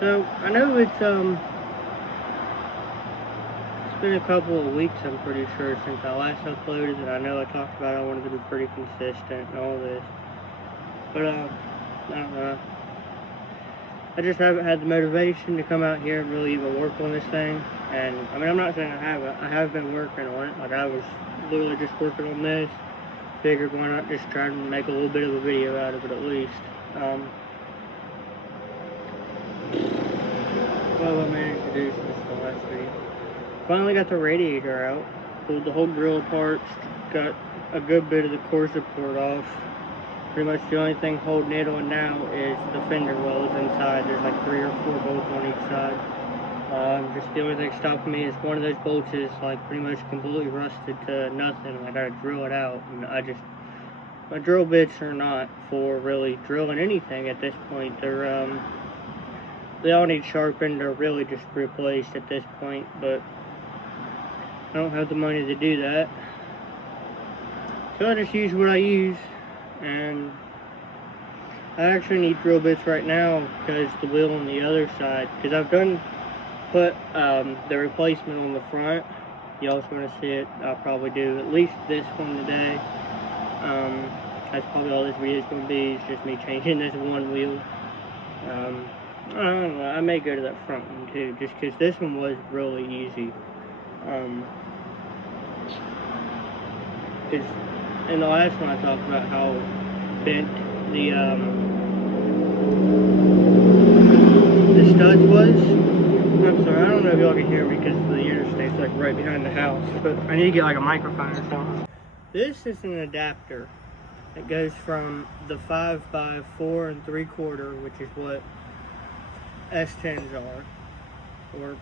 So I know it's been a couple of weeks, I'm pretty sure, since I last uploaded, and I know I talked about I wanted to be pretty consistent and all this, but I don't know. I just haven't had the motivation to come out here and really even work on this thing. And I mean, I'm not saying I haven't. I have been working on it. Like, I was literally just working on this. Figured why not just try to make a little bit of a video out of it at least. Well, I managed to do since the last video. Finally got the radiator out. Pulled the whole grill apart. Got a good bit of the core support off. Pretty much the only thing holding it on now is the fender wells inside. There's like 3 or 4 bolts on each side. Just the only thing stopping me is one of those bolts is like pretty much completely rusted to nothing. I gotta drill it out, and my drill bits are not for really drilling anything at this point. They all need sharpened or really just replaced at this point, but I don't have the money to do that. So I just use what I use. And I actually need drill bits right now because the wheel on the other side, because I've put the replacement on the front. Y'all's going to see it. I'll probably do at least this one today. That's probably all this video is going to be. It's just me changing this one wheel. I don't know. I may go to that front one too, just because this one was really easy. Because in the last one I talked about how bent the studs was. I'm sorry, I don't know if y'all can hear me because the interstate's like right behind the house, but I need to get like a microphone or something. This is an adapter that goes from the 5x4 3/4, which is what S10s are, or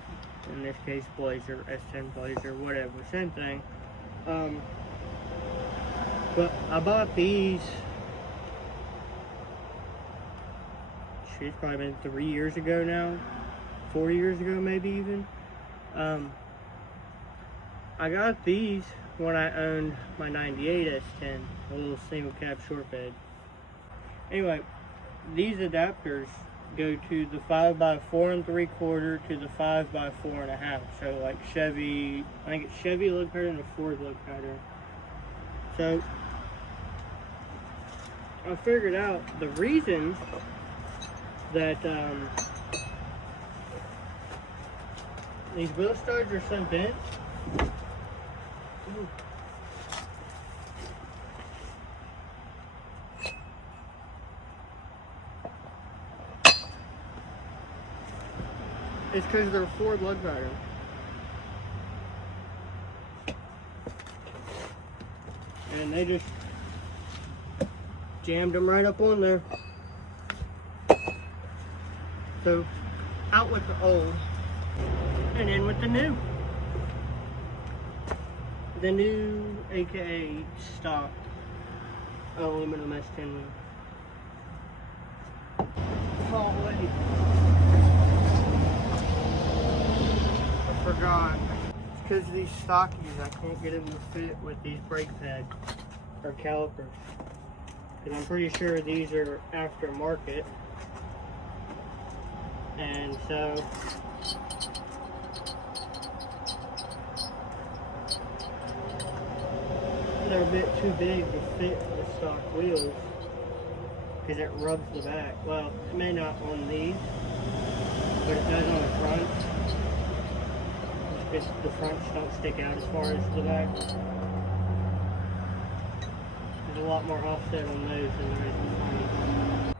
in this case Blazer, S10 Blazer, whatever, same thing. But I bought these, it's probably been 3 years ago now, 4 years ago maybe even. I got these when I owned my 98 S10, a little single cab short bed. Anyway, these adapters go to the 5x4 3/4 to the 5x4.5. So like Chevy, I think it's Chevy look better and a Ford look better. So I figured out the reason that these wheel studs are so bent. Ooh. It's because they're Ford lug pattern. And they just jammed them right up on there. So out with the old and in with the new. The new, aka stock aluminum S10 wheel. Oh wait, I forgot. It's because of these stockies, I can't get them to fit with these brake pads or calipers. Because I'm pretty sure these are aftermarket. And so they're a bit too big to fit the stock wheels because it rubs the back. Well, it may not on these, but it does on the front. Just because the fronts don't stick out as far as the back. There's a lot more offset on those than there is on the front.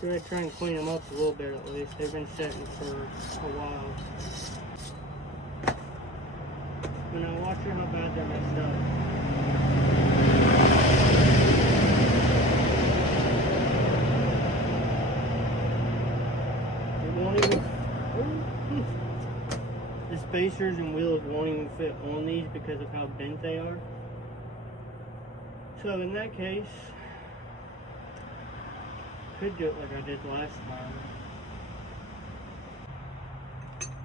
So I try and clean them up a little bit at least. They've been sitting for a while. But now watch how bad they're messed up. It won't even, the spacers and wheels won't even fit on these because of how bent they are. So in that case, could do it like I did last time.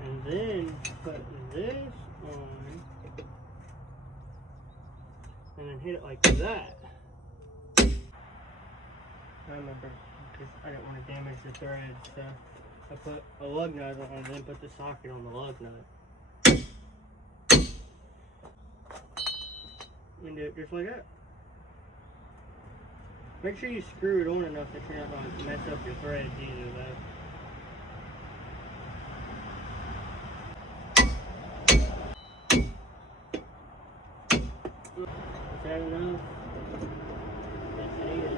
And then put this on and then hit it like that. I remember because I didn't want to damage the threads, so I put a lug nut on and then put the socket on the lug nut. And do it just like that. Make sure you screw it on enough that you're not going to mess up your threads either though. Is that enough? Yes, it is.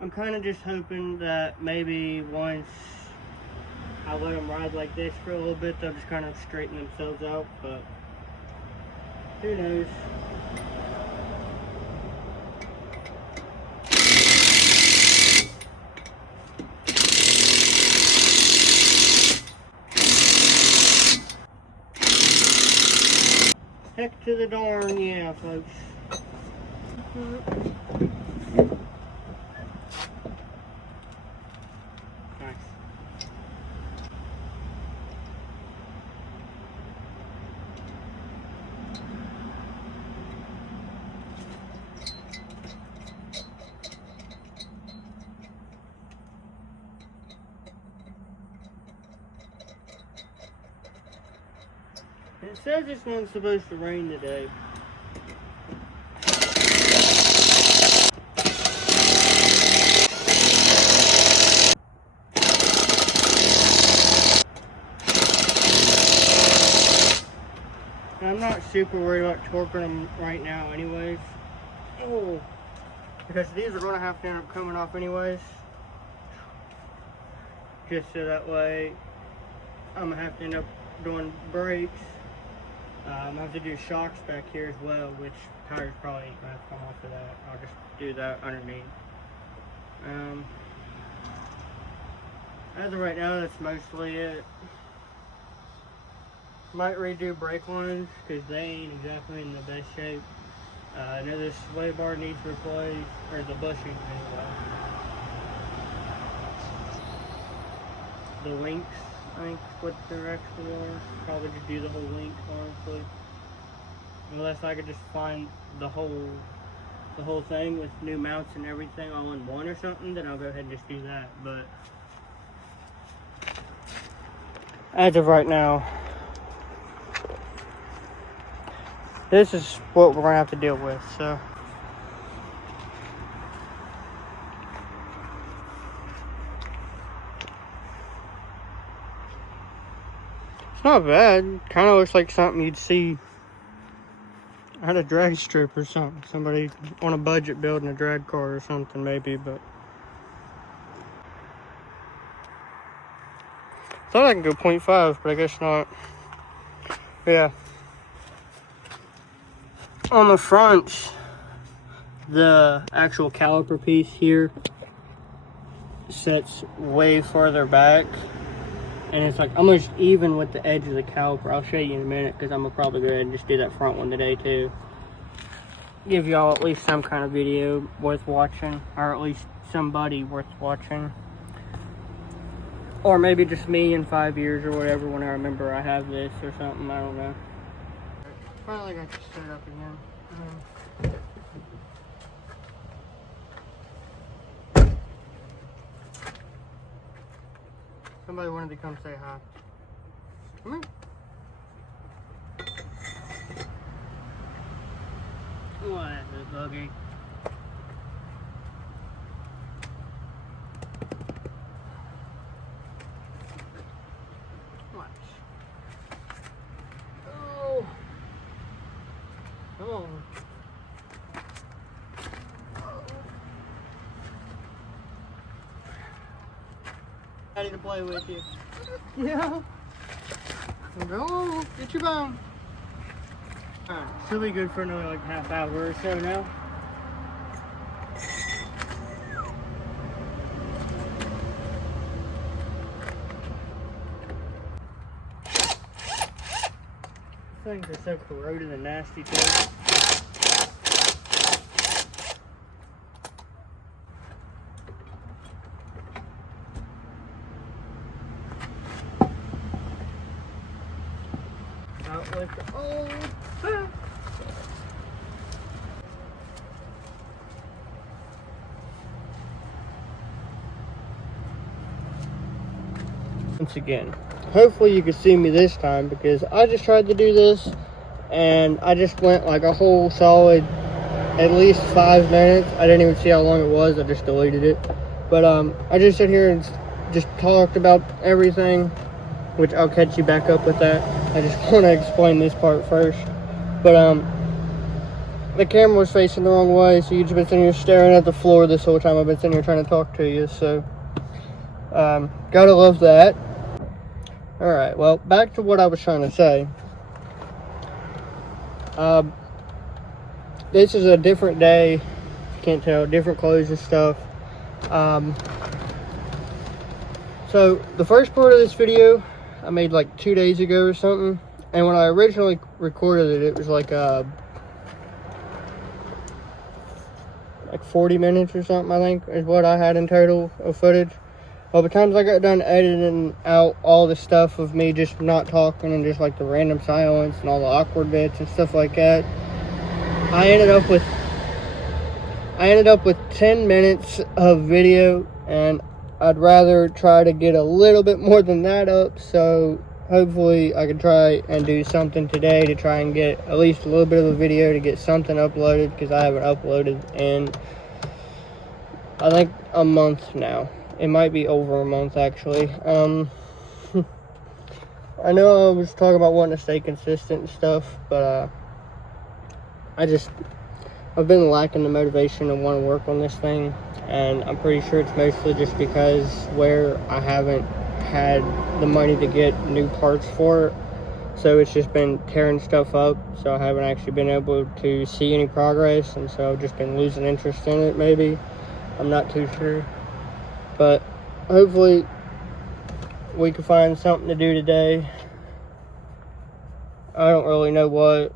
I'm kind of just hoping that maybe once I let them ride like this for a little bit, they'll just kind of straighten themselves out, but who knows. Heck to the darn yeah, folks. Nice. It says it's not supposed to rain today. I'm not super worried about torquing them right now anyways. Oh, because these are going to have to end up coming off anyways. Just so that way I'm going to have to end up doing brakes. I'm going to have to do shocks back here as well, which tires probably ain't going to come off of that. I'll just do that underneath. As of right now, that's mostly it. Might redo brake lines because they ain't exactly in the best shape. I know this sway bar needs replaced, or the bushing anyway. The links, I think is what they're actually are. Probably just do the whole link, honestly. Unless I could just find the whole thing with new mounts and everything all in one or something, then I'll go ahead and just do that. But as of right now, this is what we're going to have to deal with, so. It's not bad. Kind of looks like something you'd see at a drag strip or something. Somebody on a budget building a drag car or something maybe, but. Thought I could go 0.5, but I guess not. Yeah. On the fronts, the actual caliper piece here sits way farther back, and it's like almost even with the edge of the caliper. I'll show you in a minute because I'm gonna probably go ahead and just do that front one today too. Give y'all at least some kind of video worth watching, or at least somebody worth watching, or maybe just me in 5 years or whatever when I remember I have this or something. I don't know. Finally got you set up again. Somebody wanted to come say hi. Come here. What is this, Buggy? Watch. Oh. Come on. Ready to play with you. Yeah. Go on, get your bone. Alright, she'll be good for another like half hour or so now. Things are so corroded and nasty too. with old back. Once again, hopefully you can see me this time, because I just tried to do this and I just went like a whole solid at least 5 minutes. I didn't even see how long it was. I just deleted it. But I just sit here and just talked about everything, which I'll catch you back up with that. I just want to explain this part first. But the camera was facing the wrong way, so you've been sitting here staring at the floor this whole time I've been sitting here trying to talk to you. So gotta love that. Alright, well, back to what I was trying to say. This is a different day. You can't tell, different clothes and stuff. So the first part of this video I made like 2 days ago or something, and when I originally recorded it, it was like 40 minutes or something, I think, is what I had in total of footage. Well, by the time I got done editing out all the stuff of me just not talking and just like the random silence and all the awkward bits and stuff like that, I ended up with 10 minutes of video, and I'd rather try to get a little bit more than that up. So hopefully I can try and do something today to try and get at least a little bit of a video to get something uploaded, because I haven't uploaded in I think a month now. It might be over a month actually. I know I was talking about wanting to stay consistent and stuff, but I've been lacking the motivation to want to work on this thing, and I'm pretty sure it's mostly just because where I haven't had the money to get new parts for it, so it's just been tearing stuff up, so I haven't actually been able to see any progress, and so I've just been losing interest in it. Maybe, I'm not too sure, but hopefully we can find something to do today. I don't really know what.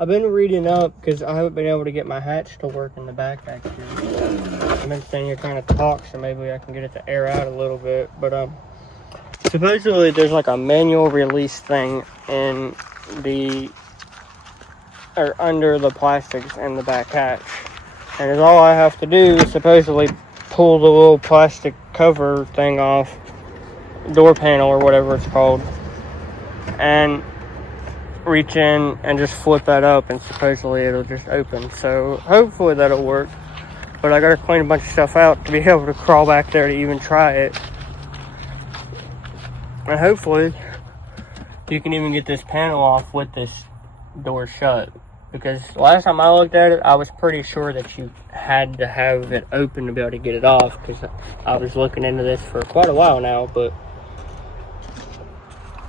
I've been reading up because I haven't been able to get my hatch to work in the back actually. I've been standing here trying to talk, so maybe I can get it to air out a little bit. But supposedly there's like a manual release thing in under the plastics in the back hatch, and it's all I have to do is supposedly pull the little plastic cover thing off, door panel or whatever it's called, and reach in and just flip that up, and supposedly it'll just open. So hopefully that'll work, but I gotta clean a bunch of stuff out to be able to crawl back there to even try it. And hopefully you can even get this panel off with this door shut, because last time I looked at it, I was pretty sure that you had to have it open to be able to get it off, because I was looking into this for quite a while now. But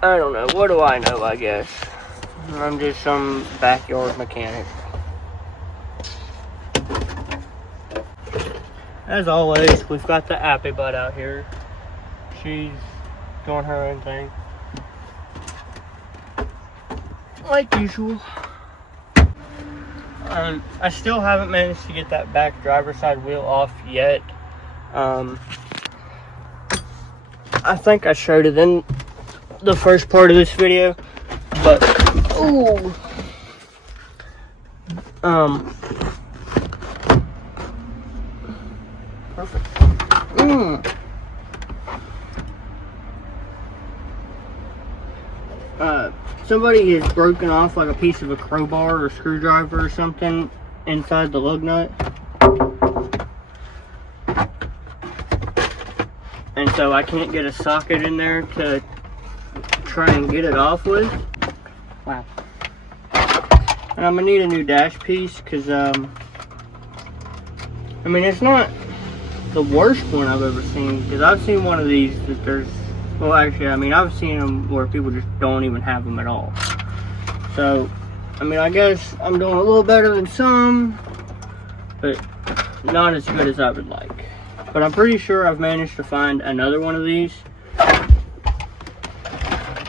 I don't know, what do I know? I guess I'm just some backyard mechanic. As always, we've got the Appy Butt out here. She's doing her own thing, like usual. I still haven't managed to get that back driver's side wheel off yet. I think I showed it in the first part of this video, but ooh, perfect. Somebody has broken off like a piece of a crowbar or screwdriver or something inside the lug nut, and so I can't get a socket in there to try and get it off with. Wow. And I'm gonna need a new dash piece, because I mean, it's not the worst one I've ever seen, because I've seen one of these that there's, well, actually, I mean, I've seen them where people just don't even have them at all. So, I mean, I guess I'm doing a little better than some, but not as good as I would like. But I'm pretty sure I've managed to find another one of these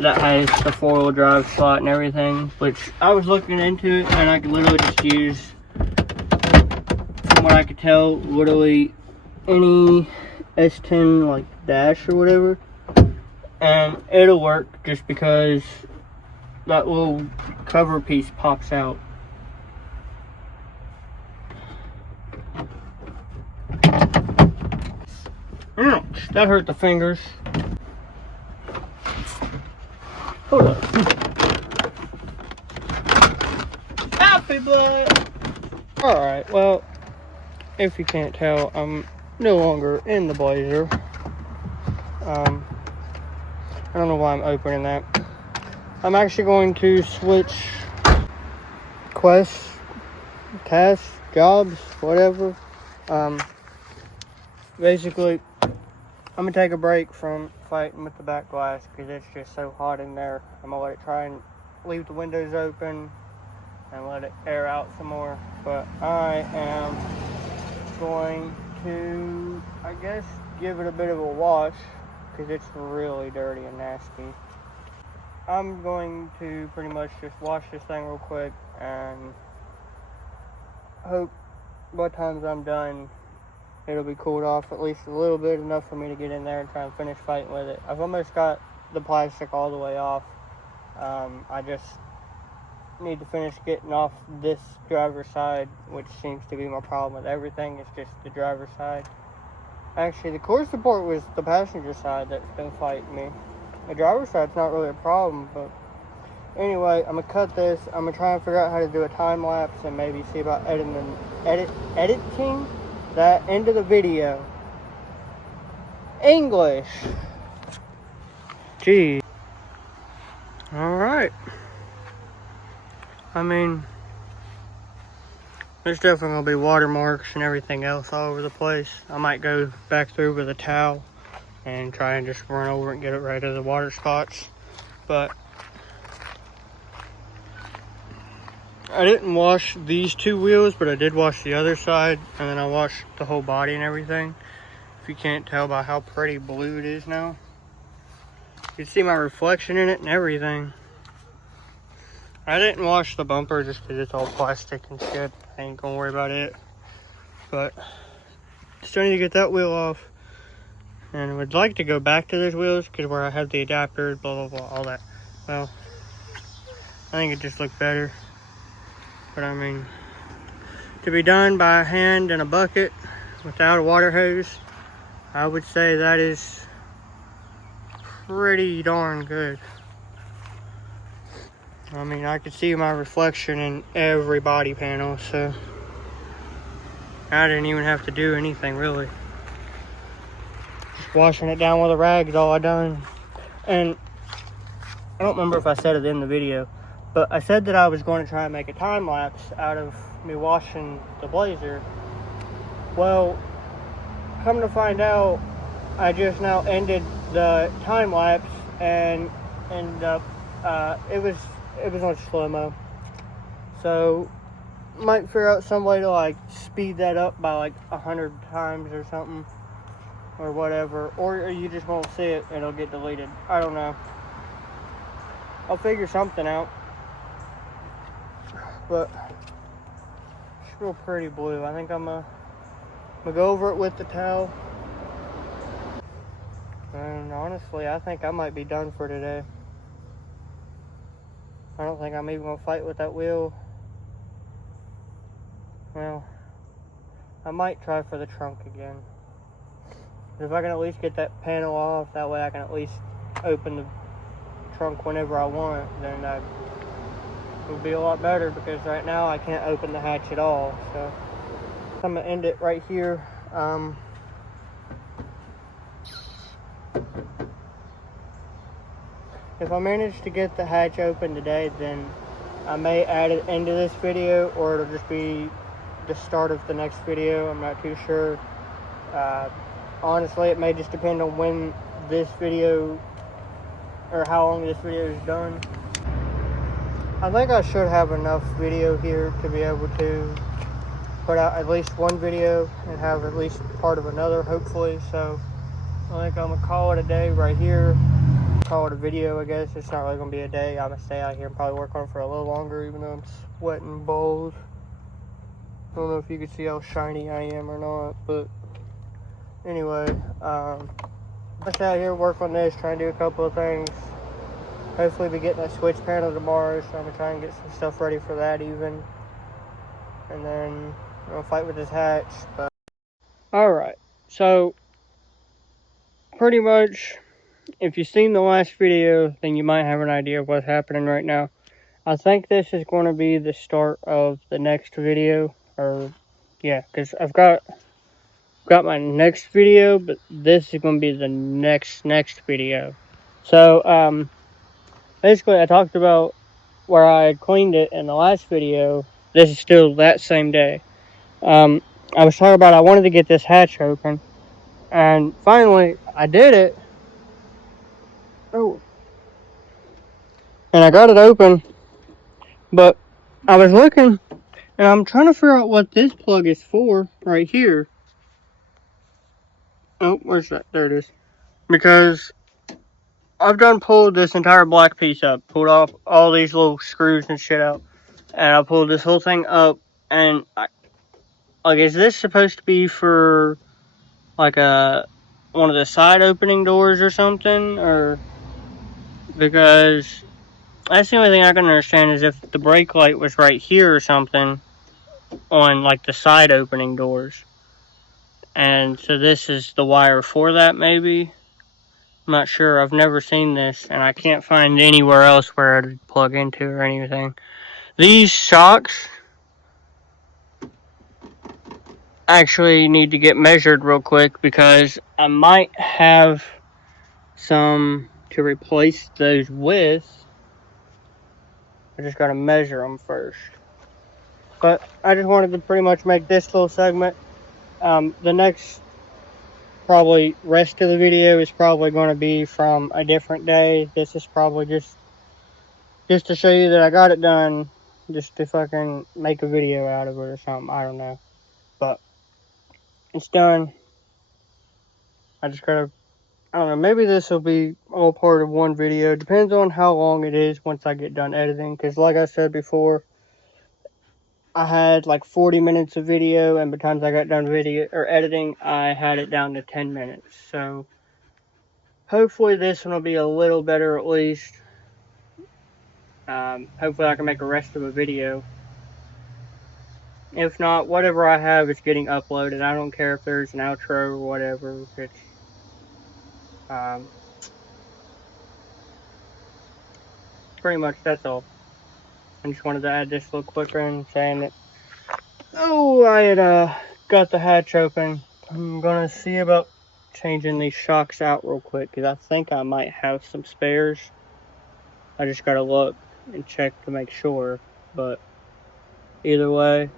that has the 4-wheel drive slot and everything, which I was looking into it, and I could literally just use, from what I could tell, literally any S10 like dash or whatever, and it'll work just because that little cover piece pops out. Ouch, that hurt the fingers. Hold up. Happy blood! Alright, well, if you can't tell, I'm no longer in the Blazer. I don't know why I'm opening that. I'm actually going to switch quests, tasks, jobs, whatever. Basically, I'm gonna take a break from fighting with the back glass because it's just so hot in there. I'm gonna let it try and leave the windows open and let it air out some more. But I am going to, I guess, give it a bit of a wash because it's really dirty and nasty. I'm going to pretty much just wash this thing real quick and hope by the time I'm done it'll be cooled off at least a little bit, enough for me to get in there and try and finish fighting with it. I've almost got the plastic all the way off. I just need to finish getting off this driver's side, which seems to be my problem with everything. It's just the driver's side. Actually, the core support was the passenger side that's been fighting me. The driver's side's not really a problem, but anyway, I'm gonna cut this. I'm gonna try and figure out how to do a time lapse and maybe see about editing that into the video. English. Gee. Alright. I mean, there's definitely going to be watermarks and everything else all over the place. I might go back through with a towel and try and just run over and get it rid of the water spots. But I didn't wash these two wheels, but I did wash the other side, and then I washed the whole body and everything. If you can't tell by how pretty blue it is now, you can see my reflection in it and everything. I didn't wash the bumper just because it's all plastic and shit. I ain't gonna worry about it. But still need to get that wheel off. And would like to go back to those wheels because where I have the adapter, blah, blah, blah, all that. Well, I think it just looked better. But I mean, to be done by hand in a bucket without a water hose, I would say that is pretty darn good. I mean, I could see my reflection in every body panel, so I didn't even have to do anything really. Just washing it down with a rag is all I done. And I don't remember if I said it in the video, but I said that I was going to try and make a time lapse out of me washing the Blazer. Well, come to find out, I just now ended the time lapse and ended up, it was on slow-mo. So, might figure out some way to like speed that up by like 100 times or something. Or whatever. Or you just won't see it and it'll get deleted. I don't know. I'll figure something out. But it's real pretty blue. I think I'm gonna go over it with the towel. And honestly, I think I might be done for today. I don't think I'm even gonna fight with that wheel. Well, I might try for the trunk again. If I can at least get that panel off, that way I can at least open the trunk whenever I want, then that would be a lot better, because right now I can't open the hatch at all. So I'm gonna end it right here. If I manage to get the hatch open today, then I may add it into this video, or it'll just be the start of the next video. I'm not too sure. Honestly, it may just depend on when this video, or how long this video is done. I think I should have enough video here to be able to put out at least one video and have at least part of another, hopefully. So I think I'm gonna call it a day right here. Call it a video, I guess. It's not really gonna be a day. I'm gonna stay out here and probably work on it for a little longer, even though I'm sweating balls. I don't know if you can see how shiny I am or not, but anyway, Let's out here work on this, try and do a couple of things. Hopefully be getting a switch panel tomorrow, so I'm gonna try and get some stuff ready for that even. And then I'm gonna fight with this hatch. But alright, so pretty much if you've seen the last video, then you might have an idea of what's happening right now. I think this is going to be the start of the next video, or yeah, because I've got my next video, but this is going to be the next video. So basically I talked about where I had cleaned it in the last video. This is still that same day. I was talking about I wanted to get this hatch open, and finally I did it. Oh, and I got it open, but I was looking and I'm trying to figure out what this plug is for right here. Oh, where's that? There it is. Because I've done pulled this entire black piece up, pulled off all these little screws and shit out, and I pulled this whole thing up, and like, is this supposed to be for like one of the side opening doors or something? Or because that's the only thing I can understand is if the brake light was right here or something on like the side opening doors. And so this is the wire for that, maybe? I'm not sure. I've never seen this, and I can't find anywhere else where it'd plug into or anything. These shocks actually need to get measured real quick because I might have some to replace those with. I just gotta measure them first. But I just wanted to pretty much make this little segment. The next probably rest of the video is probably going to be from a different day. This is probably just to show you that I got it done, just to fucking make a video out of it or something. I don't know, but it's done. I just gotta, I don't know, maybe this will be all part of one video. Depends on how long it is once I get done editing, because like I said before, I had like 40 minutes of video, and by the time I got done video or editing, I had it down to 10 minutes. So hopefully this one will be a little better at least. Hopefully I can make a rest of a video. If not, whatever I have is getting uploaded. I don't care if there's an outro or whatever. It's pretty much that's all. I just wanted to add this little quick in saying that, oh, I had got the hatch open. I'm gonna see about changing these shocks out real quick because I think I might have some spares. I just gotta look and check to make sure. But either way,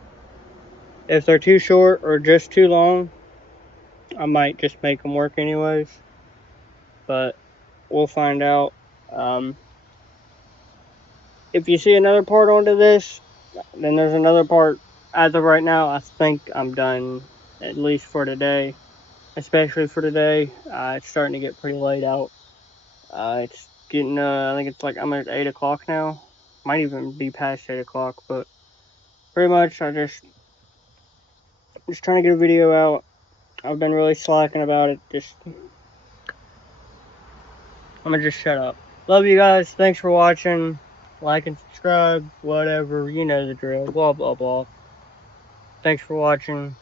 if they're too short or just too long, I might just make them work anyways. But we'll find out. If you see another part onto this, then there's another part. As of right now, I think I'm done, at least for today. Especially for today. It's starting to get pretty late out. It's getting, I think it's like, I'm at 8 o'clock now. Might even be past 8 o'clock, but pretty much I'm just trying to get a video out. I've been really slacking about it. I'm gonna just shut up. Love you guys. Thanks for watching. Like and subscribe, whatever, you know the drill, blah blah blah. Thanks for watching.